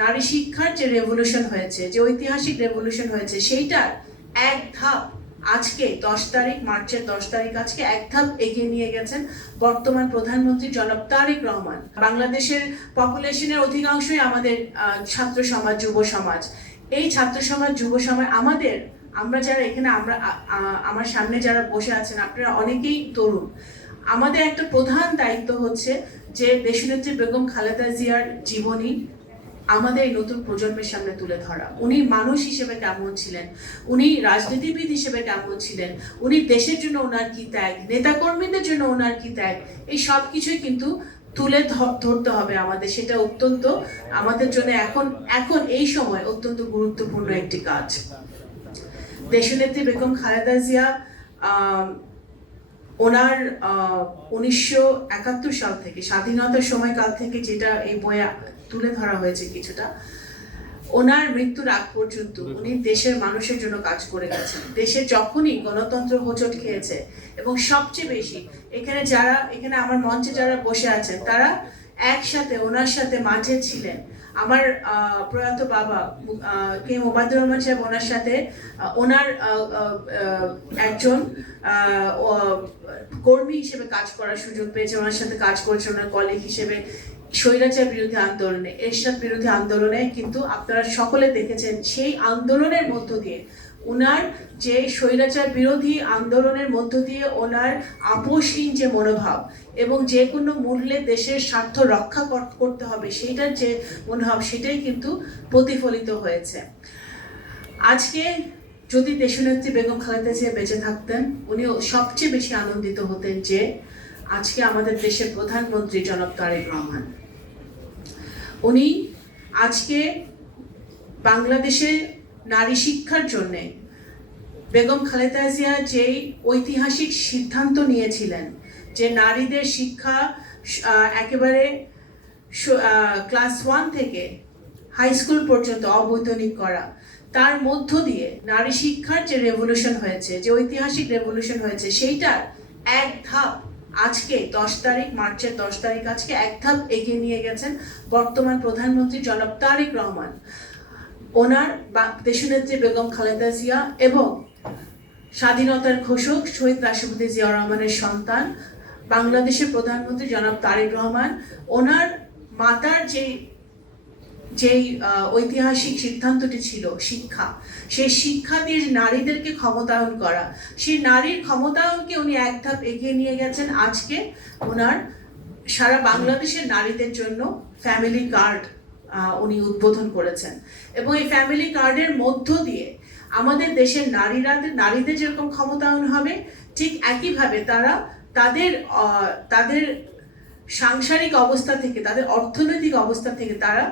নারী শিক্ষার যে রেভলিউশন হয়েছে, যে ঐতিহাসিক রেভলিউশন হয়েছে, সেইটার এক ধাপ আজকে 10 তারিখ, মার্চের 10 তারিখ আজকে এক ধাপ এগিয়ে নিয়ে গেছেন বর্তমান প্রধানমন্ত্রী জনাব তারেক রহমান। বাংলাদেশের পপুলেশনের অধিকাংশই আমাদের ছাত্র সমাজ, যুব সমাজ। এই ছাত্র সমাজ, যুব সমাজ আমরা যারা এখানে আমার সামনে যারা বসে আছেন, আপনারা অনেকেই তরুণ। আমাদের একটা প্রধান দায়িত্ব হচ্ছে যে দেশনেত্রী বেগম খালেদা জিয়ার জীবনী আমাদের এই নতুন প্রজন্মের সামনে তুলে ধরা। উনি মানুষ হিসেবে কেমন ছিলেন, উনি রাজনীতিবিদ হিসেবে কেমন ছিলেন, উনি দেশের জন্য ওনার কি ত্যাগ, নেতাকর্মীদের জন্য ওনার কি ত্যাগ, এই সব কিছুই কিন্তু তুলে ধরতে হবে আমাদের। সেটা অত্যন্ত আমাদের জন্য এখন এই সময় অত্যন্ত গুরুত্বপূর্ণ একটি কাজ। দেশনেত্রী বেগম খালেদা জিয়া ওনার 1971 সাল থেকে, স্বাধীনতার সময়কাল থেকে, যেটা এই বইয়ে তুলে ধরা হয়েছে কিছুটা, ওনার মৃত্যুর আগ পর্যন্ত উনি দেশের মানুষের জন্য কাজ করে গেছেন। দেশে যখনই গণতন্ত্র হোঁচট খেয়েছে, এবং সবচেয়ে বেশি এখানে আমার মঞ্চে যারা বসে আছেন তারা একসাথে ওনার সাথে মাঝে ছিলেন। আমার প্রয়াত বাবা কে মোবাইদুর রহমান সাহেব ওনার সাথে ওনার একজন কর্মী হিসেবে কাজ করার সুযোগ পেয়েছে, ওনার সাথে কাজ করেছে ওনার কলিগ হিসেবে স্বৈরাচার বিরোধী আন্দোলনে, এরশাদ বিরোধী আন্দোলনে। কিন্তু আপনারা সকলে দেখেছেন সেই আন্দোলনের মধ্য দিয়ে ওনার যে স্বৈরাচার বিরোধী আন্দোলনের মধ্য দিয়ে ওনার আপোষহীন যে মনোভাব এবং যে কোনো মূল্যে দেশের স্বার্থ রক্ষা করতে হবে সেইটার যে মনোভাব, সেটাই কিন্তু প্রতিফলিত হয়েছে। আজকে যদি দেশনেত্রী বেগম খালেদা জিয়া বেঁচে থাকতেন, উনি সবচেয়ে বেশি আনন্দিত হতেন যে আজকে আমাদের দেশের প্রধানমন্ত্রী জনাব তারেক রহমান, উনি আজকে বাংলাদেশে নারী শিক্ষার জন্যে বেগম খালেদা জিয়া যেই ঐতিহাসিক সিদ্ধান্ত নিয়েছিলেন যে নারীদের শিক্ষা একেবারে ক্লাস 1 থেকে হাই স্কুল পর্যন্ত অবৈতনিক করা, তার মধ্য দিয়ে নারী শিক্ষার যে রেভলিউশন হয়েছে, যে ঐতিহাসিক রেভলিউশন হয়েছে, সেইটার এক ধাপ আজকে 10 তারিখ, মার্চের 10 তারিখ আজকে এক ধাপ এগিয়ে নিয়ে গেছেন বর্তমান প্রধানমন্ত্রী জনাব তারেক রহমান। ওনার দেশনেত্রী বেগম খালেদা জিয়া এবং স্বাধীনতার ঘোষক শহীদ রাষ্ট্রপতি জিয়াউর রহমানের সন্তান বাংলাদেশের প্রধানমন্ত্রী জনাব তারেক রহমান, ওনার মাতার যেই ঐতিহাসিক সিদ্ধান্তটি ছিল শিক্ষা, সেই শিক্ষা দিয়ে নারীদেরকে ক্ষমতায়ন করা, সেই নারীর ক্ষমতায়নকে উনি এক ধাপ এগিয়ে নিয়ে গেছেন। আজকে ওনার সারা বাংলাদেশের নারীদের জন্য ফ্যামিলি কার্ড উনি উদ্বোধন করেছেন, এবং এই ফ্যামিলি কার্ডের মধ্য দিয়ে আমাদের দেশের নারীদের যেরকম ক্ষমতায়ন হবে, ঠিক একইভাবে তারা তাদের সাংসারিক অবস্থা থেকে, তাদের অর্থনৈতিক অবস্থা থেকে তারা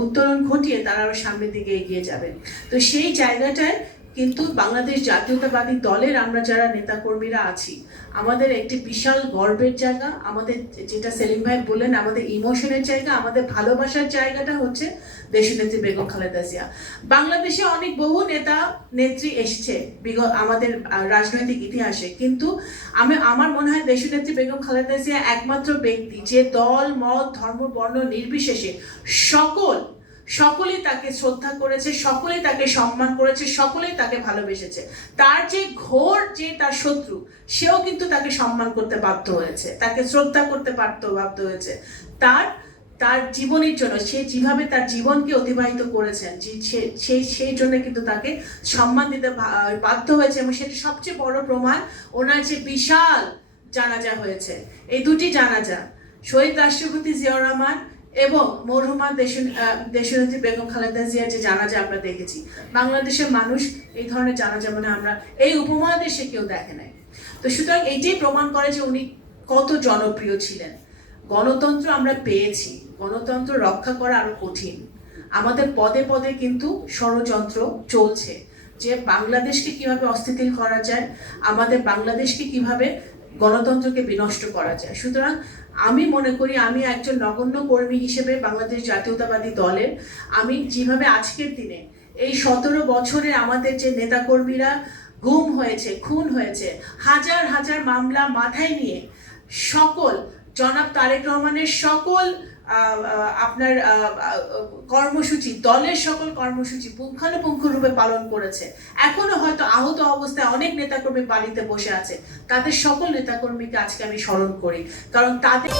উত্তরণ ঘটিয়ে তারা আরো সামনের দিকে এগিয়ে যাবে। তো সেই জায়গাটায় কিন্তু বাংলাদেশ জাতীয়তাবাদী দলের আমরা যারা নেতাকর্মীরা আছি, আমাদের একটি বিশাল গর্বের জায়গা, আমাদের যেটা সেলিম ভাই বললেন, আমাদের ইমোশনের জায়গা, আমাদের ভালোবাসার জায়গাটা হচ্ছে দেশনেত্রী বেগম খালেদা জিয়া। বাংলাদেশে অনেক বহু নেতা নেত্রী এসেছে আমাদের রাজনৈতিক ইতিহাসে, কিন্তু আমার মনে হয় দেশনেত্রী বেগম খালেদা জিয়া একমাত্র ব্যক্তি যে দল, মত, ধর্ম, বর্ণ নির্বিশেষে সকলেই তাকে শ্রদ্ধা করেছে, সকলেই তাকে সম্মান করেছে, সকলেই তাকে ভালোবেসেছে। তার যে তার শত্রু, সেও কিন্তু তাকে সম্মান করতে বাধ্য হয়েছে, তাকে শ্রদ্ধা করতে বাধ্য হয়েছে। তার জীবনের জন্য, সে যেভাবে তার জীবনকে অতিবাহিত করেছেন, সেই জন্য কিন্তু তাকে সম্মান দিতে বাধ্য হয়েছে। এবং সেটা সবচেয়ে বড় প্রমাণ ওনার যে বিশাল জানাজা হয়েছে, এই দুটি জানাজা, শহীদ রাষ্ট্রপতি জিয়াউর রহমান এবং মরহুমা দেশনেত্রী বেগম খালেদা জিয়ার যে জানাজা আমরা দেখেছি, বাংলাদেশের মানুষ এই ধরনের জানাজা মানে আমরা এই উপমহাদেশে কেউ দেখে নাই। তো সুতরাং এইটাই প্রমাণ করে যে উনি কত জনপ্রিয় ছিলেন। গণতন্ত্র আমরা পেয়েছি, গণতন্ত্র রক্ষা করা আরো কঠিন। আমাদের পদে পদে কিন্তু ষড়যন্ত্র চলছে যে বাংলাদেশকে কিভাবে অস্থিতিশীল করা যায়, আমাদের বাংলাদেশকে কিভাবে গণতন্ত্রকে বিনষ্ট করা যায়। সুতরাং আমি মনে করি, আমি একজন নগণ্য কর্মী হিসেবে বাংলাদেশ জাতীয়তাবাদী দলের, আমি যেভাবে আজকের দিনে এই 17 বছরে আমাদের যে নেতাকর্মীরা গুম হয়েছে, খুন হয়েছে, হাজার হাজার মামলা মাথায় নিয়ে জনাব তারেক রহমানের সকল আপনার কর্মসূচি, দলের সকল কর্মসূচি পুঙ্খানুপুঙ্খরূপে পালন করেছে। এখনো হয়তো আহত অবস্থায় অনেক নেতাকর্মী বাড়িতে বসে আছে। তাদের সকল নেতাকর্মীকে আজকে আমি স্মরণ করি, কারণ তাদের